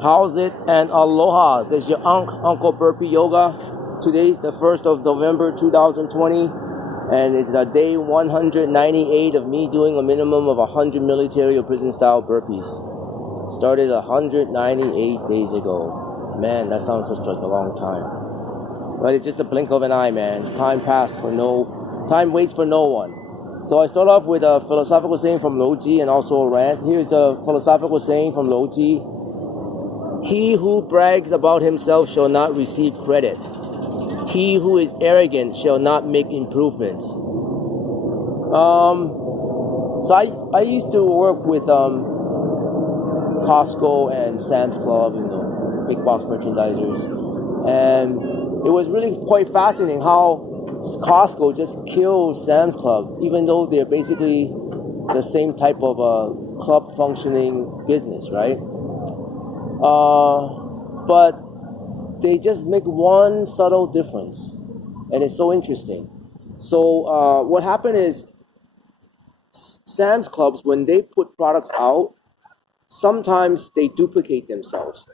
How's it? And aloha. This is your Uncle Burpee Yoga. Today is the 1st of November 2020, and it's day 198 of me doing a minimum of 100 military or prison style burpees. Started 198 days ago. Man, that sounds such like a long time. But it's just a blink of an eye, man. Time waits for no one. So I start off with a philosophical saying from Loji and also a rant. Here's the philosophical saying from Loji. He who brags about himself shall not receive credit. He who is arrogant shall not make improvements. So I used to work with Costco and Sam's Club, big box merchandisers, and it was really quite fascinating how Costco just kills Sam's Club, even though they're basically the same type of club functioning business, right? But they just make one subtle difference, and it's so interesting. So what happened is Sam's Clubs, when they put products out, sometimes they duplicate themselves.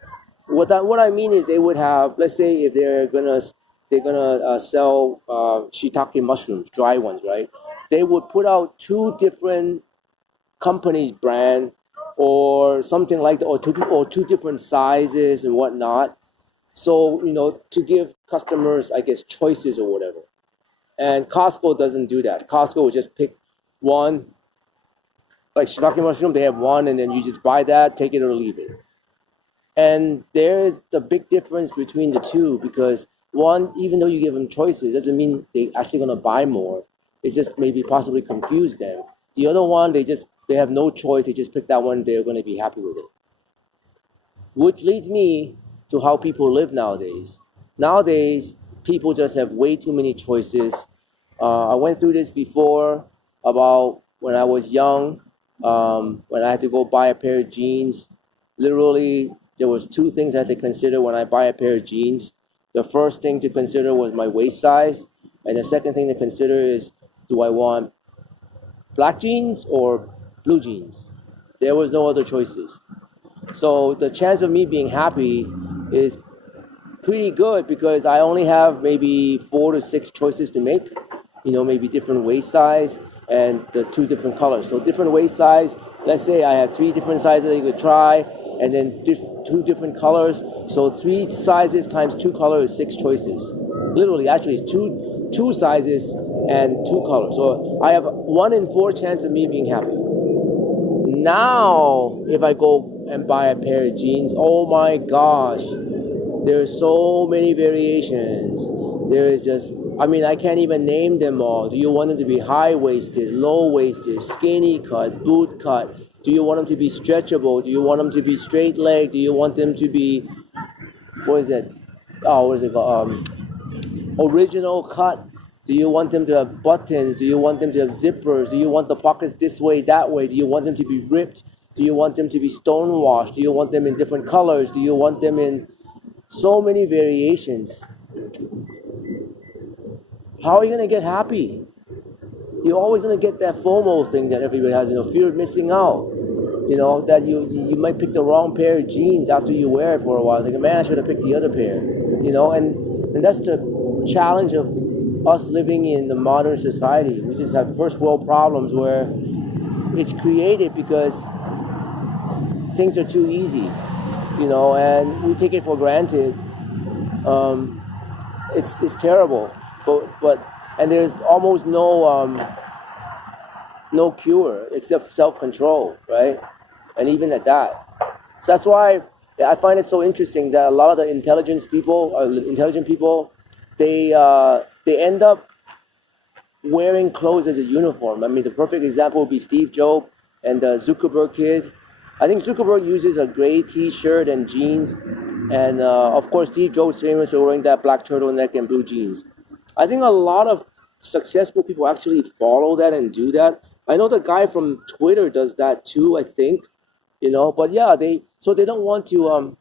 What I mean is they would have, let's say if they're gonna sell shiitake mushrooms, dry ones, right? They would put out two different companies' brand or something like that, or two different sizes and whatnot. So to give customers, I guess, choices or whatever. And Costco doesn't do that. Costco will just pick one, like shiitake mushroom. They have one, and then you just buy that, take it or leave it. And there is the big difference between the two, because one, even though you give them choices, doesn't mean they're actually going to buy more. It's just maybe possibly confuse them. The other one, they have no choice. They just pick that one. They're going to be happy with it. Which leads me to how people live nowadays. Nowadays, people just have way too many choices. I went through this before about when I was young, when I had to go buy a pair of jeans. Literally, there was two things I had to consider when I buy a pair of jeans. The first thing to consider was my waist size, and the second thing to consider is, do I want black jeans or blue jeans? There was no other choices. So the chance of me being happy is pretty good because I only have maybe 4 to 6 choices to make, maybe different waist size and the 2 different colors. So different waist size, let's say I have 3 different sizes that you could try, and then 2 different colors. So 3 sizes times 2 colors is 6 choices. Literally, actually, it's two sizes and 2 colors. So I have 1 in 4 chance of me being happy. Now, if I go and buy a pair of jeans, oh my gosh, there's so many variations. There is just, I can't even name them all. Do you want them to be high-waisted, low-waisted, skinny cut, boot cut? Do you want them to be stretchable? Do you want them to be straight leg? Do you want them to be, original cut? Do you want them to have buttons? Do you want them to have zippers? Do you want the pockets this way, that way? Do you want them to be ripped? Do you want them to be stonewashed? Do you want them in different colors? Do you want them in so many variations? How are you going to get happy? You're always going to get that FOMO thing that everybody has, fear of missing out. That you might pick the wrong pair of jeans after you wear it for a while. Like, man, I should have picked the other pair. And that's the challenge of us living in the modern society. We just have first world problems where it's created because things are too easy, and we take it for granted. It's terrible, but there's almost no cure except self-control, right? And even at that, so that's why I find it so interesting that a lot of the intelligent people, they end up wearing clothes as a uniform. The perfect example would be Steve Jobs and the Zuckerberg kid. I think Zuckerberg uses a gray T-shirt and jeans, and of course Steve Jobs is famous for wearing that black turtleneck and blue jeans. I think a lot of successful people actually follow that and do that. I know the guy from Twitter does that too, I think, but yeah, they don't want to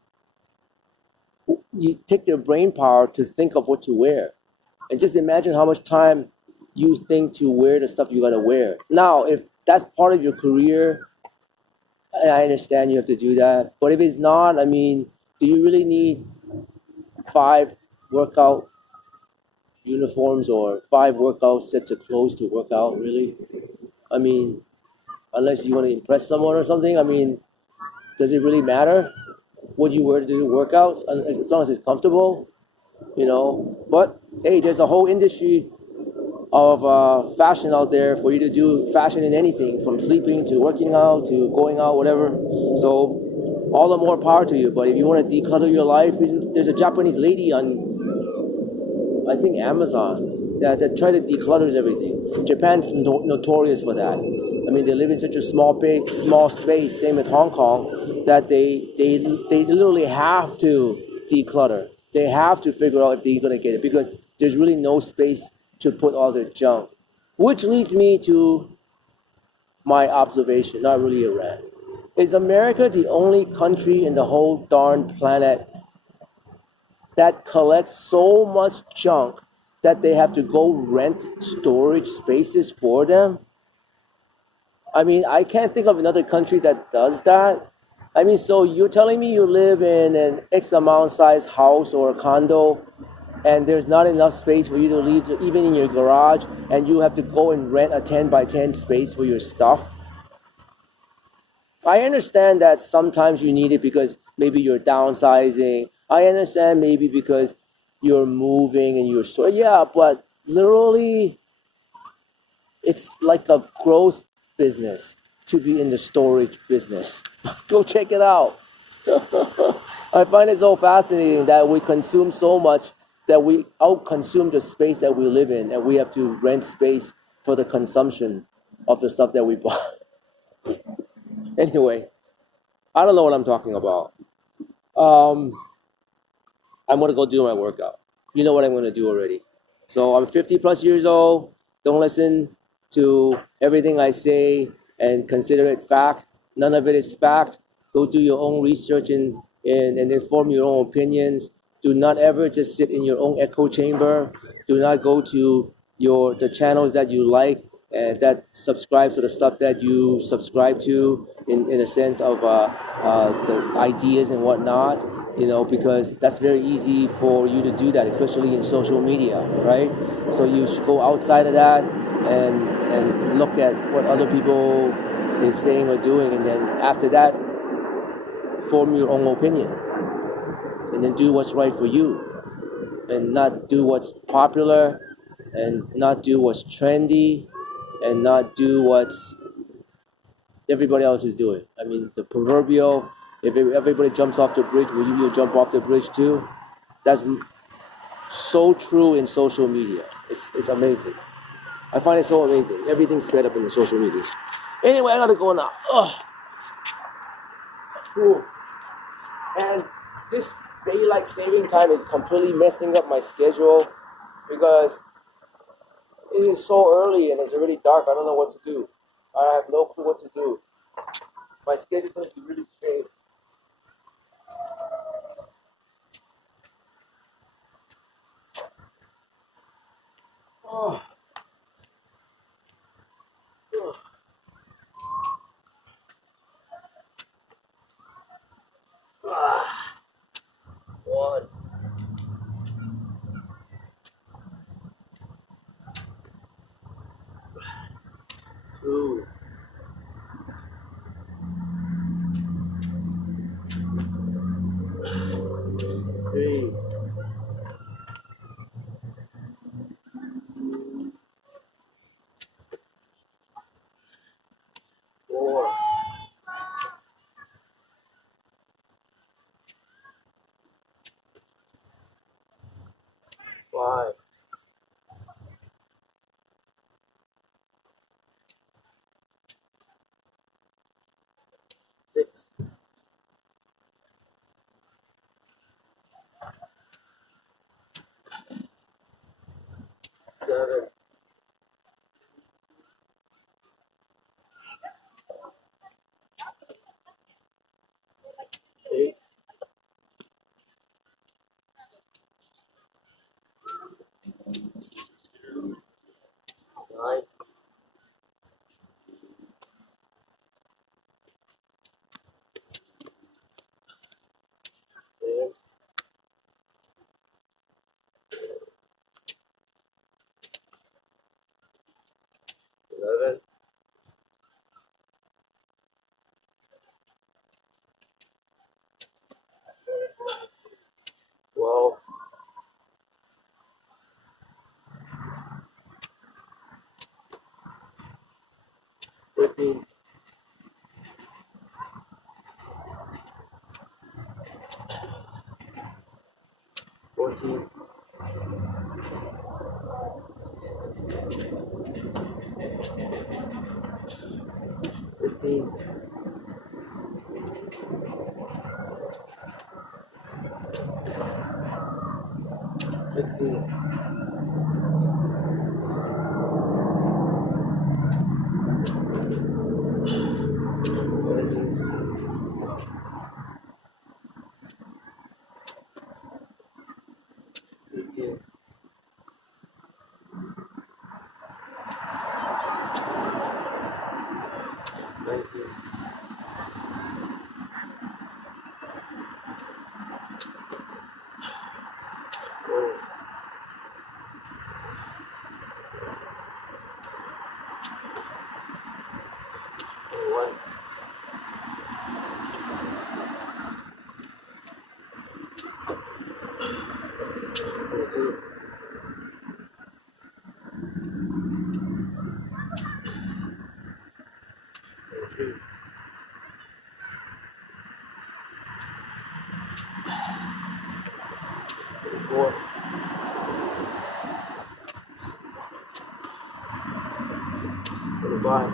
you take their brain power to think of what to wear. And just imagine how much time you think to wear the stuff you gotta wear. Now, if that's part of your career, I understand you have to do that. But if it's not, Do you really need 5 workout uniforms or 5 workout sets of clothes to work out? Really? I mean, unless you want to impress someone or something. I mean, does it really matter what you wear to do workouts as long as it's comfortable? But hey, there's a whole industry of fashion out there for you to do fashion in anything from sleeping to working out to going out, whatever. So all the more power to you. But if you want to declutter your life, there's a Japanese lady on, I think, Amazon that try to declutters everything. Japan's notorious for that. I mean, they live in such a small space, same with Hong Kong, that they literally have to declutter. They have to figure out if they're going to get it because there's really no space to put all their junk. Which leads me to my observation, not really a rant. Is America the only country in the whole darn planet that collects so much junk that they have to go rent storage spaces for them? I mean, I can't think of another country that does that. I mean, so you're telling me you live in an X amount size house or a condo, and there's not enough space for you to leave, even in your garage, and you have to go and rent a 10 by 10 space for your stuff? I understand that sometimes you need it because maybe you're downsizing. I understand maybe because you're moving and you're store. Yeah, but literally, it's like a growth business to be in the storage business. Go check it out. I find it so fascinating that we consume so much that we outconsume the space that we live in, and we have to rent space for the consumption of the stuff that we bought. Anyway, I don't know what I'm talking about. Um, I'm gonna go do my workout. You know what I'm gonna do already. So I'm 50 plus years old. Don't listen to everything I say and consider it fact. None of it is fact. Go do your own research and inform your own opinions. Do not ever just sit in your own echo chamber. Do not go to the channels that you like and that subscribes to the stuff that you subscribe to in a sense of the ideas and whatnot, because that's very easy for you to do that, especially in social media, right? So you should go outside of that and look at what other people is saying or doing, and then after that, form your own opinion, and then do what's right for you, and not do what's popular, and not do what's trendy, and not do what's everybody else is doing. I mean, the proverbial, if everybody jumps off the bridge, will you jump off the bridge too? That's so true in social media. It's amazing. I find it so amazing. Everything's sped up in the social media. Anyway, I gotta go now. Ugh. Cool. And this daylight saving time is completely messing up my schedule because it is so early and it's already dark. I don't know what to do. I have no clue what to do. My schedule's gonna be really strange. Oh. Ugh. 1, 2, 3, 4, 5, 6, 7, 8, 9, 10, 14, 15, 16, 17, 18, 19, 20, 21, 22, 23, 24, 25,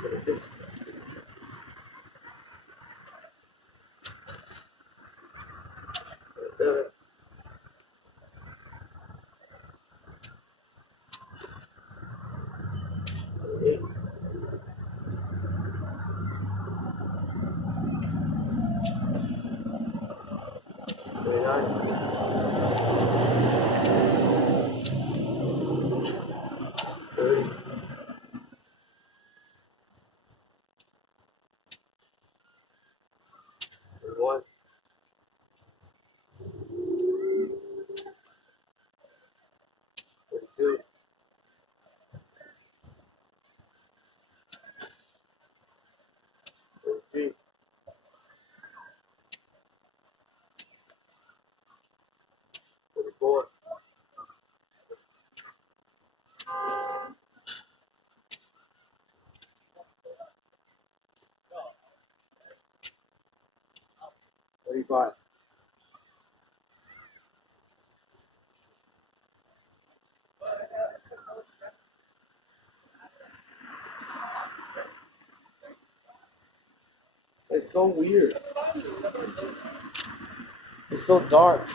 26, 27, 28, 29, 30, 31, 32, 33, 34, 35. It's so weird. It's so dark.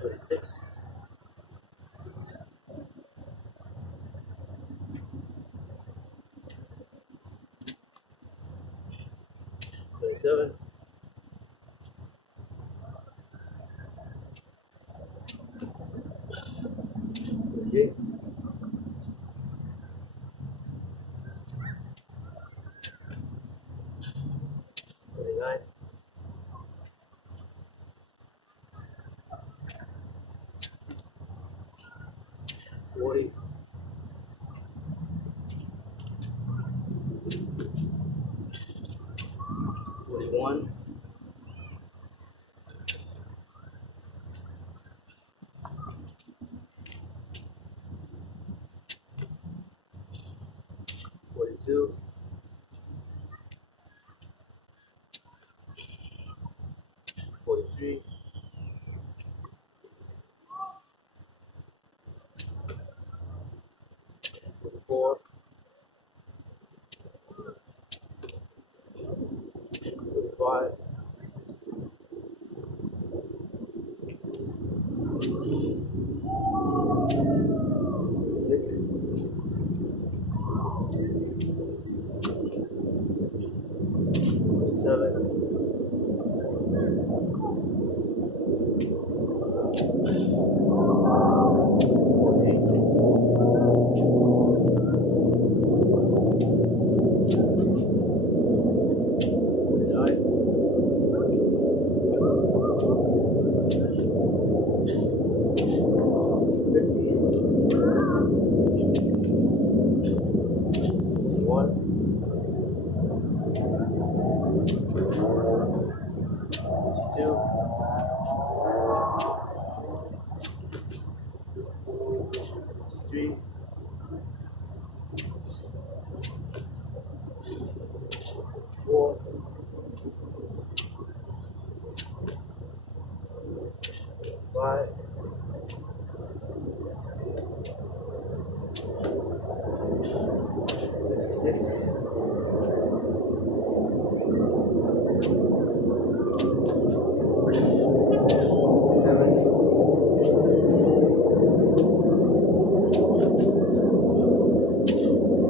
36, 27, 38, 39, 40, 41, 42, 43, 44, 45, 46, 47, 48, 49, 50, 51, 52, 53, 4, 5, 56, 7,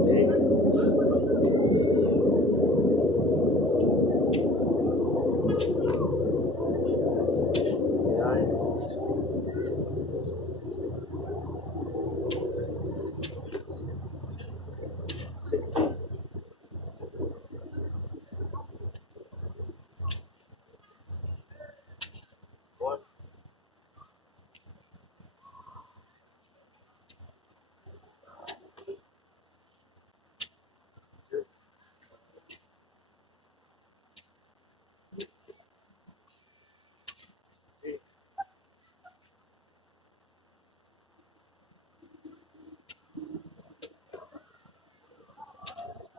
8, 9, 60, 1, 2, 3,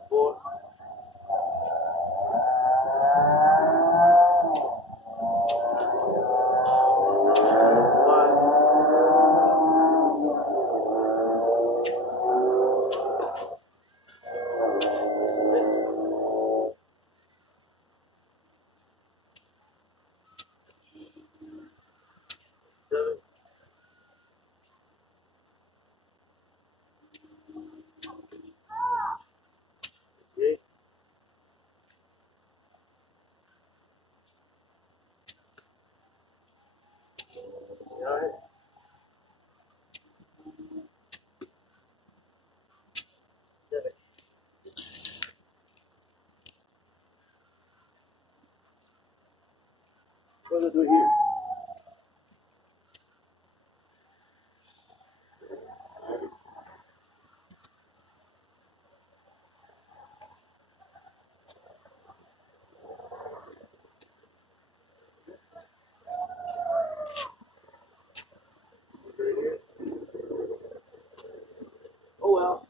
4, 5, 66, 7, 8, 9, 7. What do I do here? Right here. Oh well.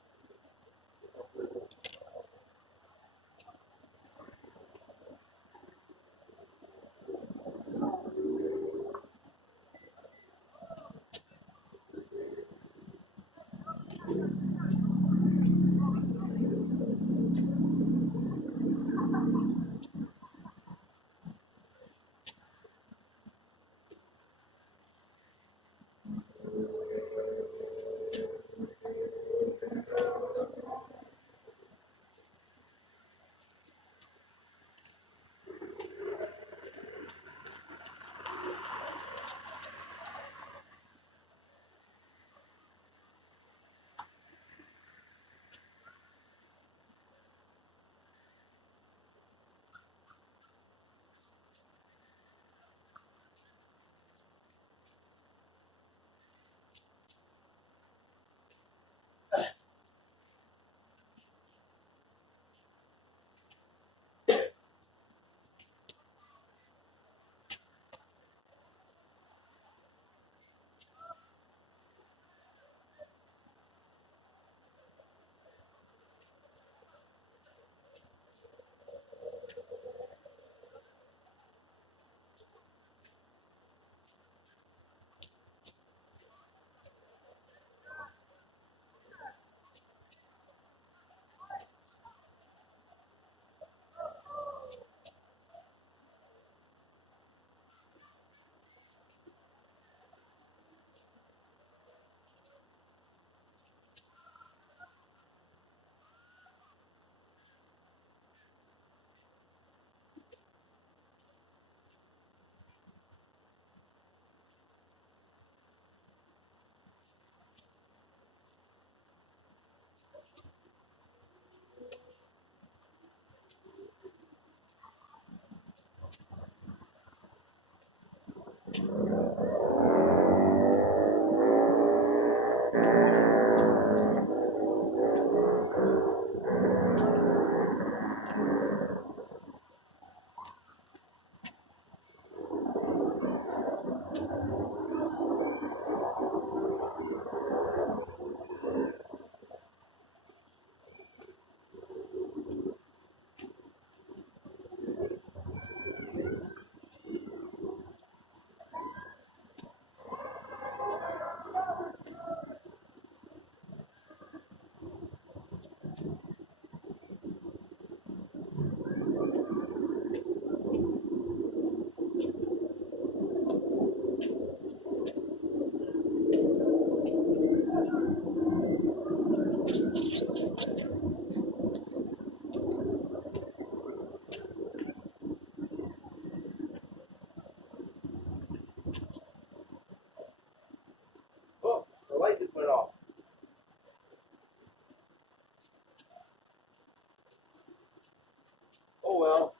well.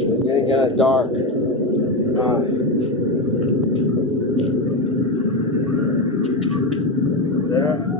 It's getting kind of dark. There.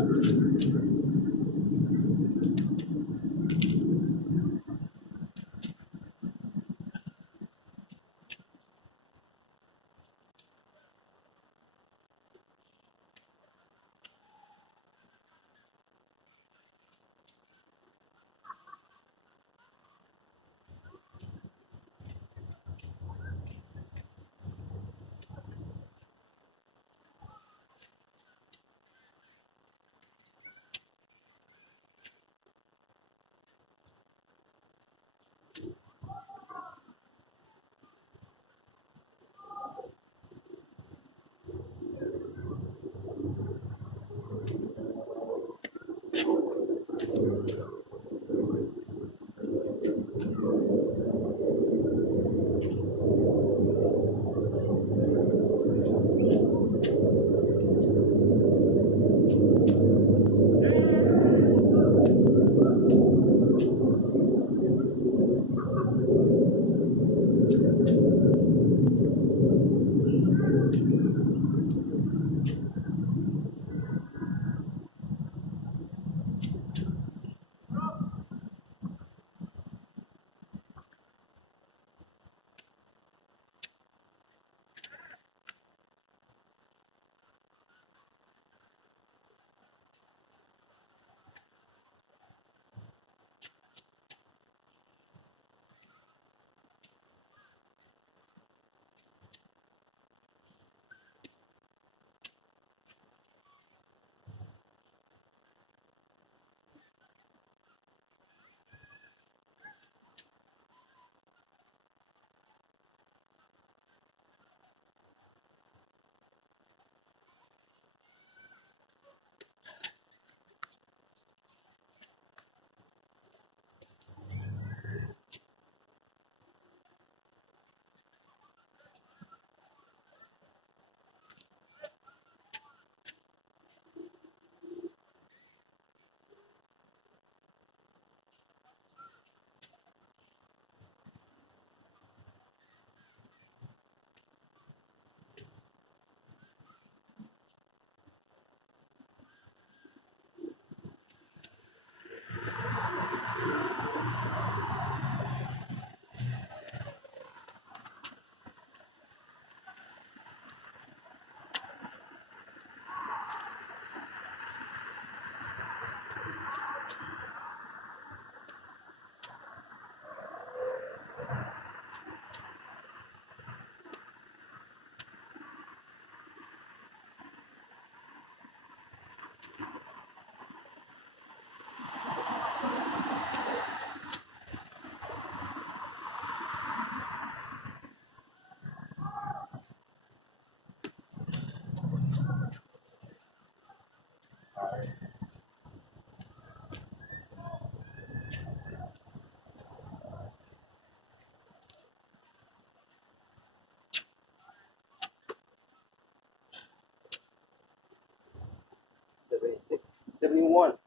$76, $71.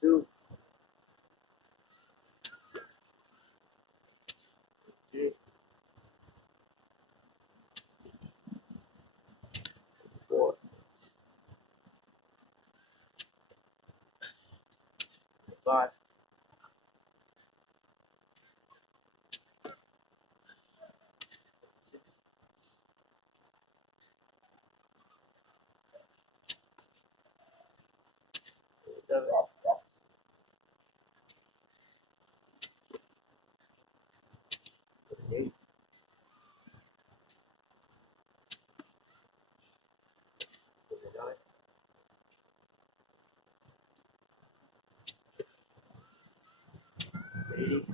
Two, three, 4, 5, 6, 7, 8, 9, 80,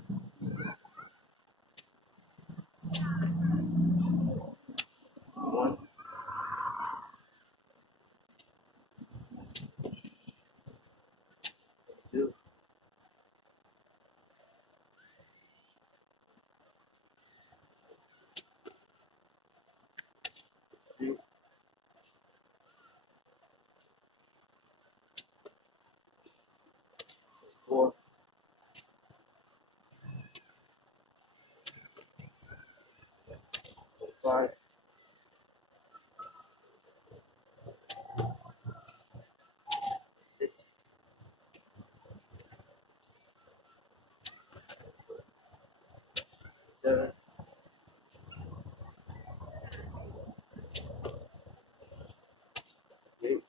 5, 6, 7, 8,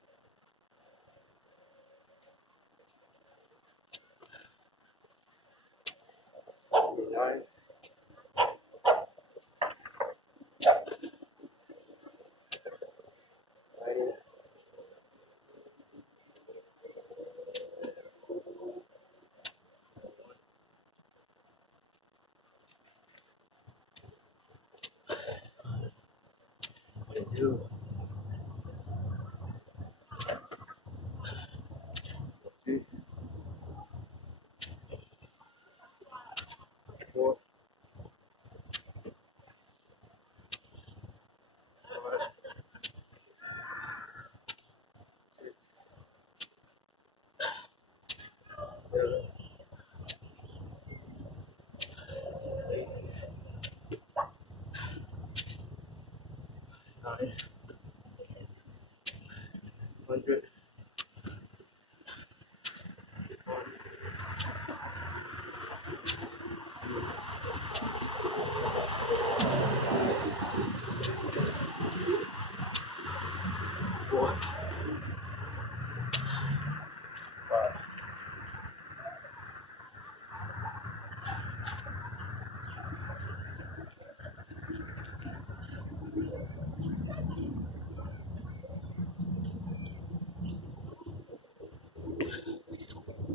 9, 2, 3, 4, 5, 6, 7, 8, 9, 100, 4, 5.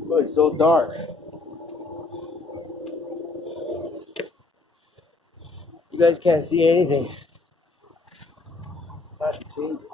Oh, it's so dark. You guys can't see anything. I have to change it.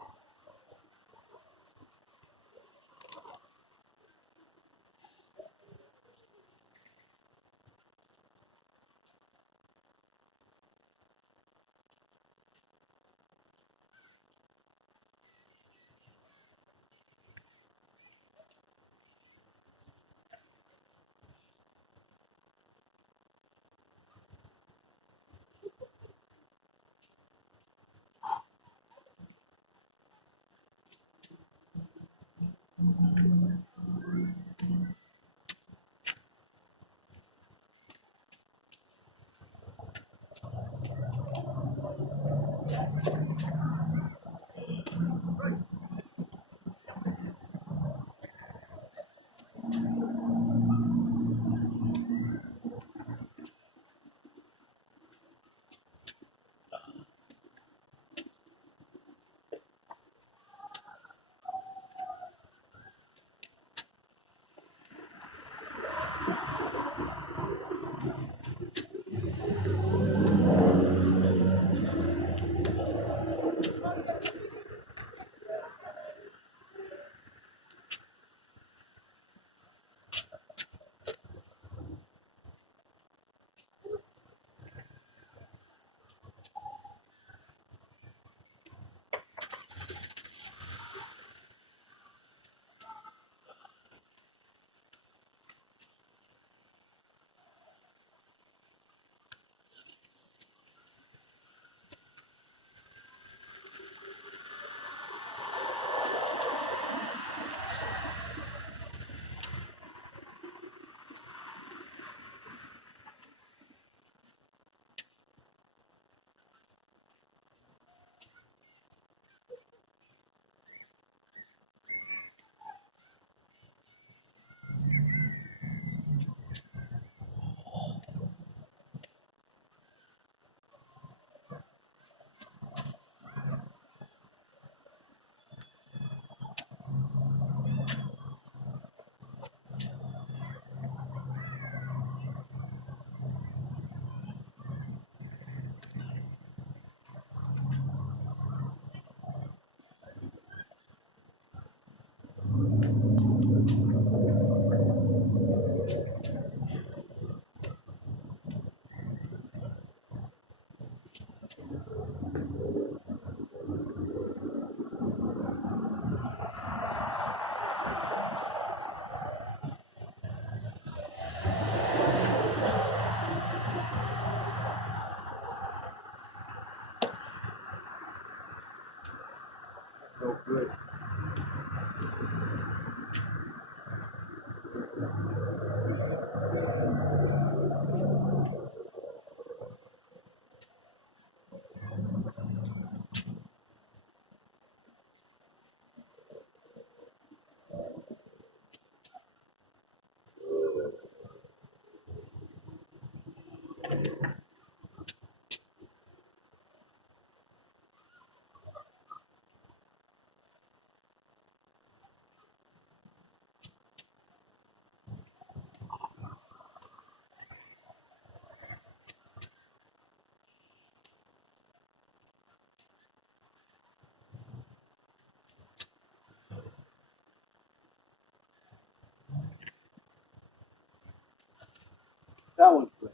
That was good.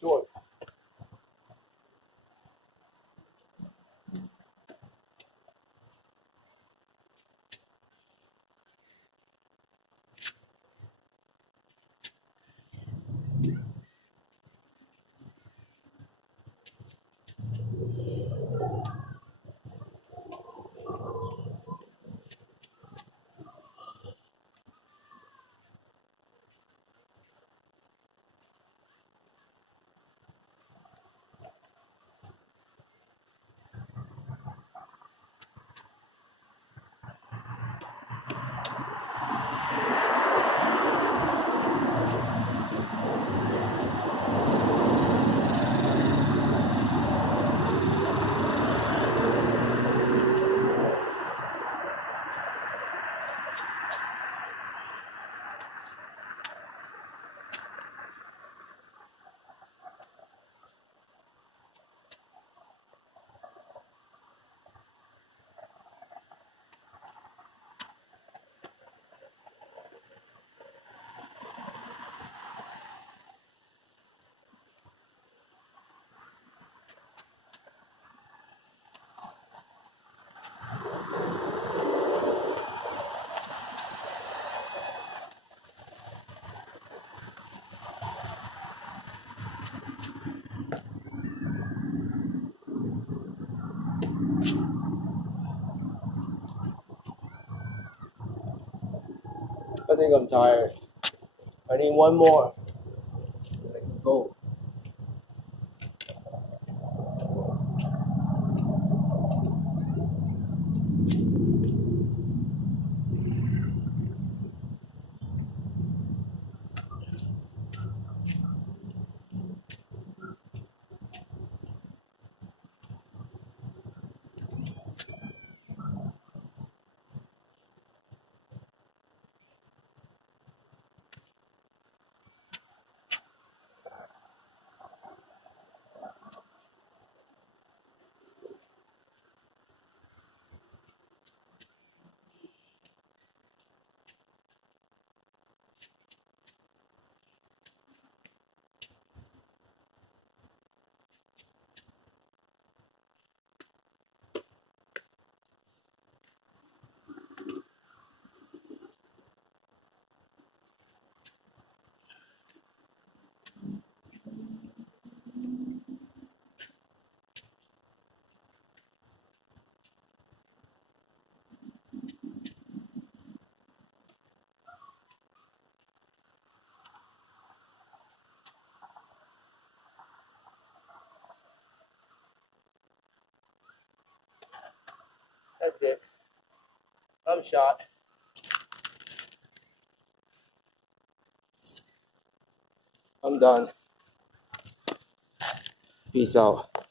Short. I think I'm tired. I need one more. Go. That's it. I'm shot. I'm done. Peace out.